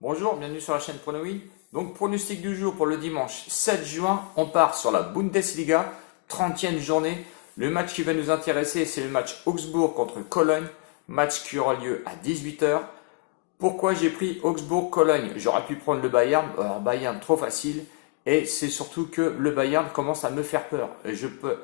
Bonjour, bienvenue sur la chaîne Pronoïd. Donc, pronostic du jour pour le dimanche 7 juin, on part sur la Bundesliga, 30e journée. Le match qui va nous intéresser, c'est le match Augsbourg contre Cologne, match qui aura lieu à 18h. Pourquoi j'ai pris Augsbourg-Cologne? J'aurais pu prendre le Bayern, alors Bayern trop facile. Et c'est surtout que le Bayern commence à me faire peur.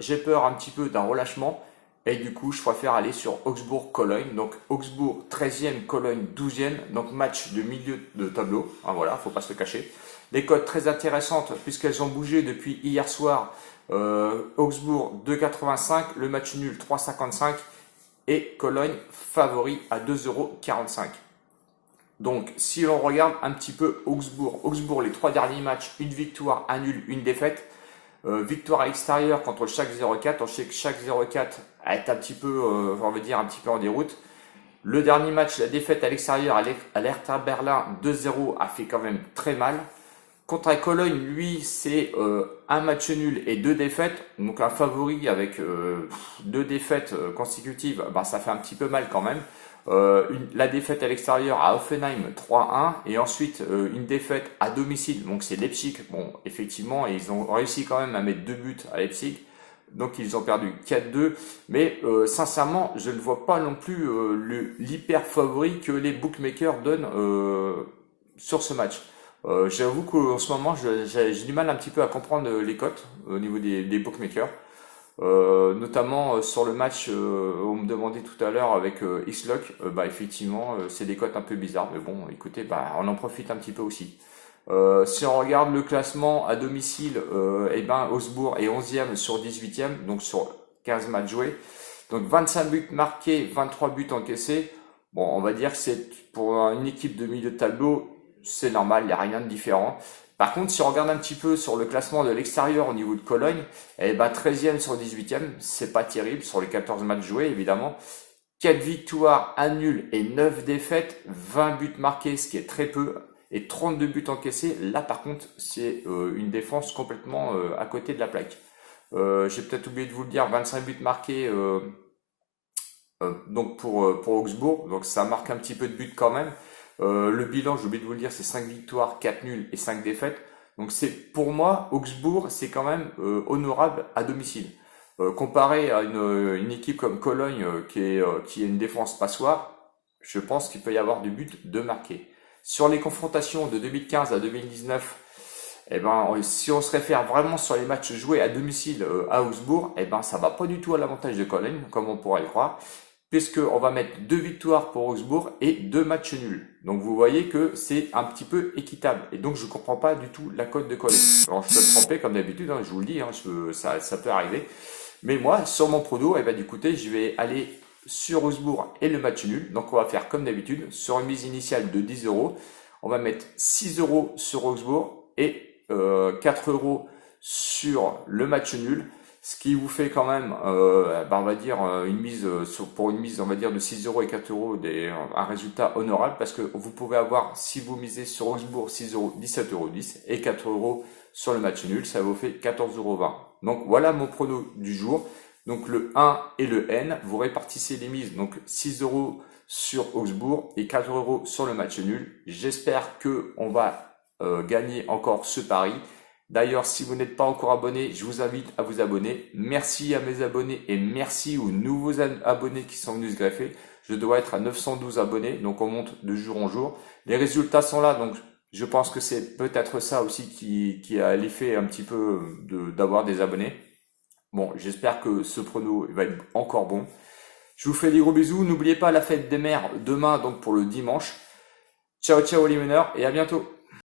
J'ai peur un petit peu d'un relâchement. Et du coup, je préfère aller sur Augsbourg-Cologne. Donc Augsbourg 13e, Cologne 12e. Donc match de milieu de tableau. Hein, voilà, faut pas se le cacher. Des cotes très intéressantes puisqu'elles ont bougé depuis hier soir. Augsbourg 2,85, le match nul 3,55 et Cologne favori à 2,45 €. Donc, si l'on regarde un petit peu Augsbourg, les trois derniers matchs, une victoire, un nul, une défaite. Victoire à l'extérieur contre chaque 0,4. On sait que chaque 0,4 est un petit peu, on va dire, un petit peu en déroute. Le dernier match, la défaite à l'extérieur à l'Hertha Berlin 2-0 a fait quand même très mal. Contre la Cologne, lui, c'est un match nul et deux défaites. Donc un favori avec deux défaites consécutives, bah, ça fait un petit peu mal quand même. La défaite à l'extérieur à Hoffenheim 3-1 et ensuite une défaite à domicile, donc c'est Leipzig. Bon, effectivement, ils ont réussi quand même à mettre deux buts à Leipzig, donc ils ont perdu 4-2. Mais sincèrement, je ne vois pas non plus l'hyper favori que les bookmakers donnent sur ce match. J'avoue qu'en ce moment, j'ai du mal un petit peu à comprendre les cotes au niveau des bookmakers. Notamment sur le match, on me demandait tout à l'heure avec Xlock, bah effectivement, c'est des cotes un peu bizarres, mais bon, écoutez, bah, on en profite un petit peu aussi. Si on regarde le classement à domicile, eh ben, Augsbourg est 11e sur 18e, donc sur 15 matchs joués. Donc 25 buts marqués, 23 buts encaissés. Bon, on va dire que c'est pour une équipe de milieu de tableau, c'est normal, il n'y a rien de différent. Par contre, si on regarde un petit peu sur le classement de l'extérieur au niveau de Cologne, eh ben 13e sur 18e, c'est pas terrible sur les 14 matchs joués évidemment. 4 victoires, 1 nul et 9 défaites, 20 buts marqués, ce qui est très peu, et 32 buts encaissés. Là par contre, c'est une défense complètement à côté de la plaque. J'ai peut-être oublié de vous le dire, 25 buts marqués donc pour Augsbourg, donc ça marque un petit peu de buts quand même. Le bilan, j'ai oublié de vous le dire, c'est 5 victoires, 4 nuls et 5 défaites. Donc c'est pour moi, Augsbourg, c'est quand même honorable à domicile. Comparé à une équipe comme Cologne qui a une défense passoire, je pense qu'il peut y avoir du but de marquer. Sur les confrontations de 2015 à 2019, eh ben, si on se réfère vraiment sur les matchs joués à domicile à Augsbourg, eh ben, ça va pas du tout à l'avantage de Cologne, comme on pourrait le croire, puisqu'on va mettre deux victoires pour Augsbourg et deux matchs nuls. Donc vous voyez que c'est un petit peu équitable. Et donc je ne comprends pas du tout la cote de Cologne. Alors je peux me tromper comme d'habitude, hein, je vous le dis, hein, ça peut arriver. Mais moi, sur mon prono, eh ben, du coup, je vais aller sur Augsbourg et le match nul. Donc on va faire comme d'habitude, sur une mise initiale de 10 euros, on va mettre 6 euros sur Augsbourg et 4 euros sur le match nul, ce qui vous fait quand même, bah, on va dire, une mise pour une mise, on va dire, de 6 euros et 4 euros, un résultat honorable parce que vous pouvez avoir, si vous misez sur Augsbourg, 6 euros, 17,10 € et 4 euros sur le match nul, ça vous fait 14,20 €. Donc voilà mon prono du jour. Donc le 1 et le N, vous répartissez les mises, donc 6 euros sur Augsbourg et 4 euros sur le match nul. J'espère que on va gagner encore ce pari. D'ailleurs, si vous n'êtes pas encore abonné, je vous invite à vous abonner. Merci à mes abonnés et merci aux nouveaux abonnés qui sont venus se greffer. Je dois être à 912 abonnés, donc on monte de jour en jour. Les résultats sont là, donc je pense que c'est peut-être ça aussi qui a l'effet un petit peu d'avoir des abonnés. Bon, j'espère que ce prono va être encore bon. Je vous fais des gros bisous. N'oubliez pas la fête des mères demain, donc pour le dimanche. Ciao, ciao les meneurs et à bientôt.